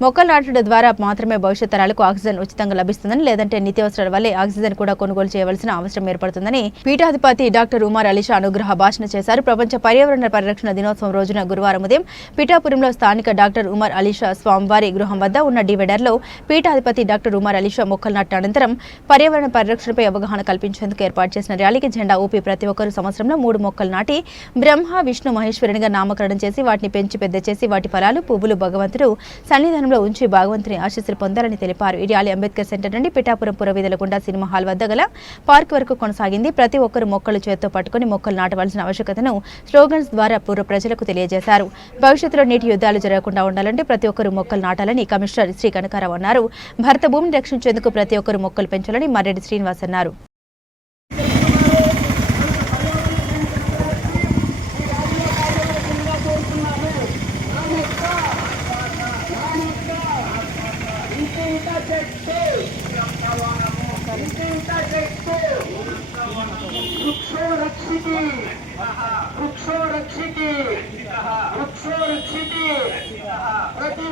మొక్కలు నాటడం ద్వారా మాత్రమే భవిష్యత్ తరాలకు ఆక్సిజన్ ఉచితంగా లభిస్తుందని లేదంటే నిత్యావసరాల వల్లే ఆక్సిజన్ కూడా కొనుగోలు చేయవలసిన అవసరం ఏర్పడుతుందని పీఠాధిపతి డాక్టర్ ఉమార్ అలీషా అనుగ్రహ భాషణ చేశారు. ప్రపంచ పర్యావరణ పరిరక్షణ దినోత్సవం రోజున గురువారం ఉదయం పిఠాపురంలో స్థానిక డాక్టర్ ఉమర్ అలీషా స్వామివారి గృహం వద్ద ఉన్న డివైడర్లో పీఠాధిపతి డాక్టర్ ఉమర్ అలీషా మొక్కలు నాటిన అనంతరం పర్యావరణ పరిరక్షణపై అవగాహన కల్పించేందుకు ఏర్పాటు చేసిన ర్యాలీకి జెండా ఊపి ప్రతి ఒక్కరూ సంవత్సరంలో మూడు మొక్కలు నాటి బ్రహ్మ విష్ణు మహేశ్వరునిగా నామకరణం చేసి వాటిని పెంచి పెద్ద చేసి వాటి ఫలాలు పువ్వులు భగవంతుడు సన్నిధానంలో ఉంచి భగవంతుని ఆశీస్సులు పొందాలని తెలిపారు. ఈ అంబేద్కర్ సెంటర్ నుండి పిఠాపురం పురవీధుల గుండా సినిమా హాల్ వద్ద గల పార్క్ వరకు కొనసాగింది. ప్రతి ఒక్కరు మొక్కలు చేత్తో పట్టుకుని మొక్కలు నాటవలసిన ఆవశ్యకతను స్లోగన్స్ ద్వారా పూర్వ ప్రజలకు తెలియజేశారు. భవిష్యత్తులో నీటి యుద్ధాలు జరగకుండా ఉండాలంటే ప్రతి ఒక్కరు మొక్కలు నాటాలని కమిషనర్ శ్రీ కనకారావు అన్నారు. భరత భూమిని రక్షించేందుకు ప్రతి ఒక్కరు మొక్కలు పెంచాలని మర్రెడ్డి శ్రీనివాస్ అన్నారు. వృక్షో రక్షితి వృక్షో రక్షితి వృక్షో రక్షితి ప్రతి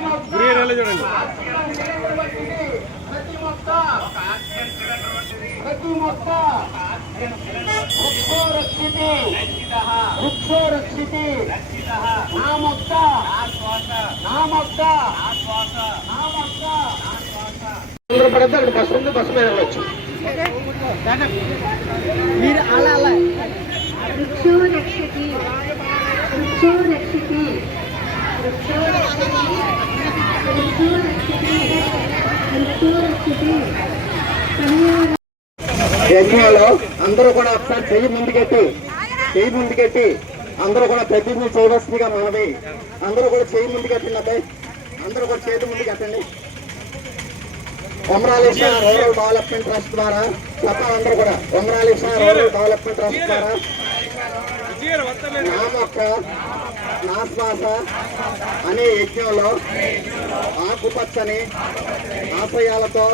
ప్రతి మొక్క ప్రతి మొక్క వృక్షో రక్షితి వృక్షో రక్షితి నా మొక్క నా మొక్క నా మొక్క పడితే అక్కడ బస్సు ఉంది బస్సు మీద వెళ్ళొచ్చు మీరు అలా అలా రక్షతి వృక్షో రక్షతి అందరూ కూడా ఒకసారి చెయ్యి ముందుకెట్టి చెయ్యి ముందుకెట్టి అందరూ కూడా ప్రతిజ్ఞ చేయవలసిందిగా మనవి. అందరూ కూడా చెయ్యి ముందుకెట్టండి అబ్బాయి. అందరూ కూడా చేతి ముందుకెట్టండి. ఒమరాలిషా రూరల్ డెవలప్మెంట్ ట్రస్ట్ ద్వారా చెప్పాలి అందరూ కూడా ఒమరాలిషా రూరల్ డెవలప్మెంట్ ట్రస్ట్ ద్వారా నా మొక్క నా శ్వాస అనే యజ్ఞంలో ఆకుపచ్చని ఆశయాలతో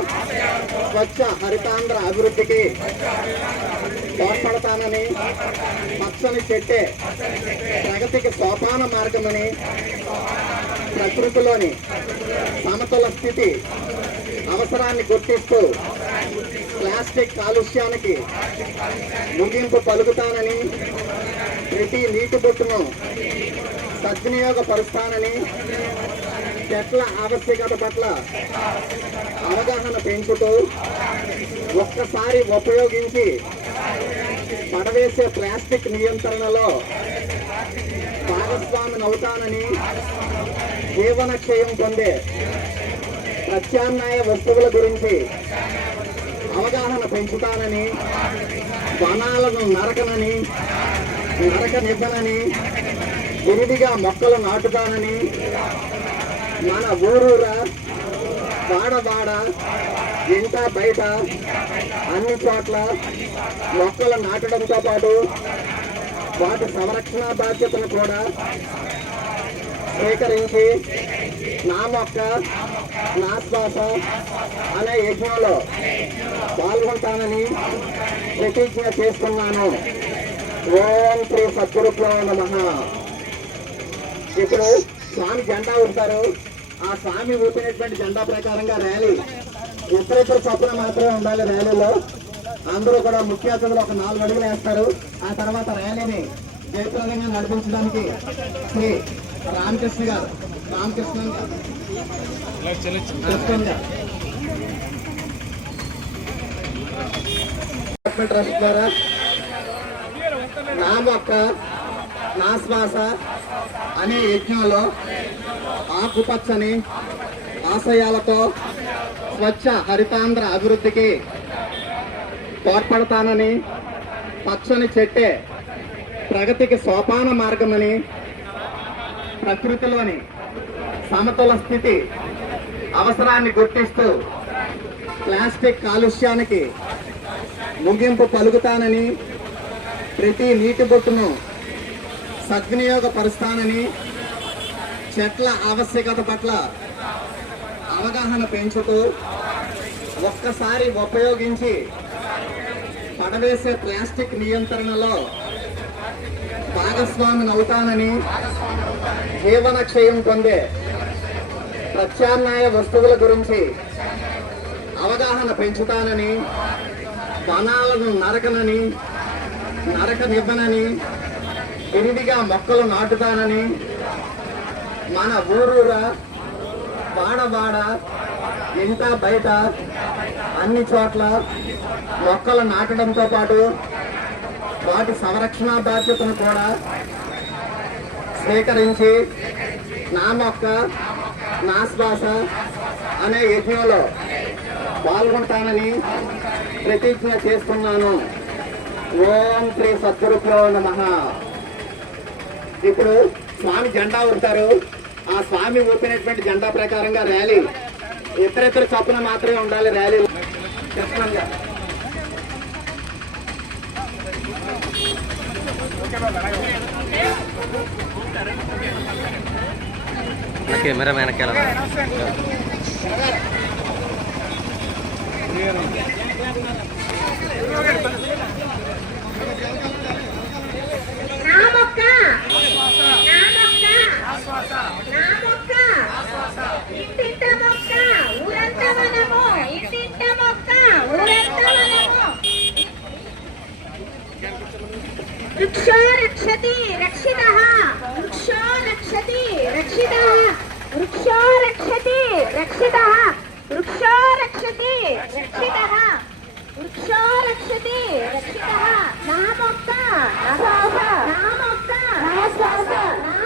స్వచ్ఛ హరితాంధ్ర అభివృద్ధికి తోడ్పడతానని పచ్చని చెట్టే ప్రగతికి సోపాన మార్గమని ప్రకృతిలోని సమతుల స్థితి అవసరాన్ని గుర్తిస్తూ ప్లాస్టిక్ కాలుష్యానికి ముగింపు పలుకుతానని ప్రతి నీటి బొట్టును సద్వినియోగపరుస్తానని చెట్ల ఆవశ్యకత పట్ల అవగాహన పెంచుతూ ఒక్కసారి ఉపయోగించి పడవేసే ప్లాస్టిక్ నియంత్రణలో భాగస్వామిని అవుతానని జీవనక్షయం పొందే ప్రత్యామ్నాయ వస్తువుల గురించి అవగాహన పెంచుతానని వనాలను నరకనని నరకనివ్వనని విరివిగా మొక్కలు నాటుతానని మన ఊరూరా వాడవాడ ఇంట బయట అన్ని చోట్ల మొక్కలు నాటడంతో పాటు వాటి సంరక్షణ బాధ్యతను కూడా స్వీకరించి నా మొక్క నా శ్వాస అనే యజ్ఞంలో పాల్గొంటానని ప్రతిజ్ఞ చేస్తున్నాను. ఓం శ్రీ సద్గురుభ్యో నమ. ఇప్పుడు స్వామి జెండా ఊపుతారు. ఆ స్వామి ఊపినటువంటి జెండా ప్రకారంగా ర్యాలీ ఇద్దరిద్దరు చొప్పున మాత్రమే ఉండాలి ర్యాలీలో? అందరూ కూడా ముఖ్య అతిథులు ఒక నాలుగు అడుగులు వేస్తారు. ఆ తర్వాత ర్యాలీని జయప్రదంగా నడిపించడానికి శ్రీ రామకృష్ణ గారు. రామకృష్ణ ట్రస్ట్ ద్వారా నా మొక్క నా శ్వాస అనే యజ్ఞంలో ఆకుపచ్చని ఆశయాలతో స్వచ్ఛ హరితాంధ్ర అభివృద్ధికి తోడ్పడతానని పచ్చని చెట్టే ప్రగతికి సోపాన మార్గమని ప్రకృతిలోని సమతుల స్థితి అవసరాన్ని గుర్తిస్తూ ప్లాస్టిక్ కాలుష్యానికి ముగింపు పలుకుతానని ప్రతి నీటి బొట్టును సద్వినియోగపరుస్తానని చెట్ల ఆవశ్యకత పట్ల అవగాహన పెంచుతూ ఒక్కసారి ఉపయోగించి పడవేసే ప్లాస్టిక్ నియంత్రణలో భాగస్వామిని అవుతానని జీవన క్షయం పొందే ప్రత్యామ్నాయ వస్తువుల గురించి అవగాహన పెంచుతానని వనాలను నరకనని నరకనివ్వనని విరివిగా మొక్కలు నాటుతానని మన ఊరూరా వాడవాడ ఇంట బయట అన్ని చోట్ల మొక్కలు నాటడంతో పాటు వాటి సంరక్షణ బాధ్యతను కూడా స్వీకరించి నా మొక్క నా శ్వాస అనే యజ్ఞంలో పాల్గొంటానని ప్రతిజ్ఞ చేస్తున్నాను. ఓం శ్రీ సద్గురుభ్యో నమ. ఇప్పుడు స్వామి జెండా ఊపుతారు ఆ స్వామి ఊపినటువంటి జెండా ప్రకారంగా ర్యాలీ. ఇతరితర చొప్పున మాత్రమే ఉండాలి ర్యాలీ చెప్తున్నాను కెమెరా వెనకాల నా మొక్క నా మొక్క నా మొక్క ఇంటింట మొక్క ఊరంత వనము ఇంటింట మొక్క ఊరంత వనము వృక్షో రక్షతి రక్షితః వృక్షో రక్షతి రక్షితః వృక్షో రక్షతి రక్షితః వృక్షో రక్షతి రక్షితః వృక్షో రక్షతి రక్షితః నా మొక్క నా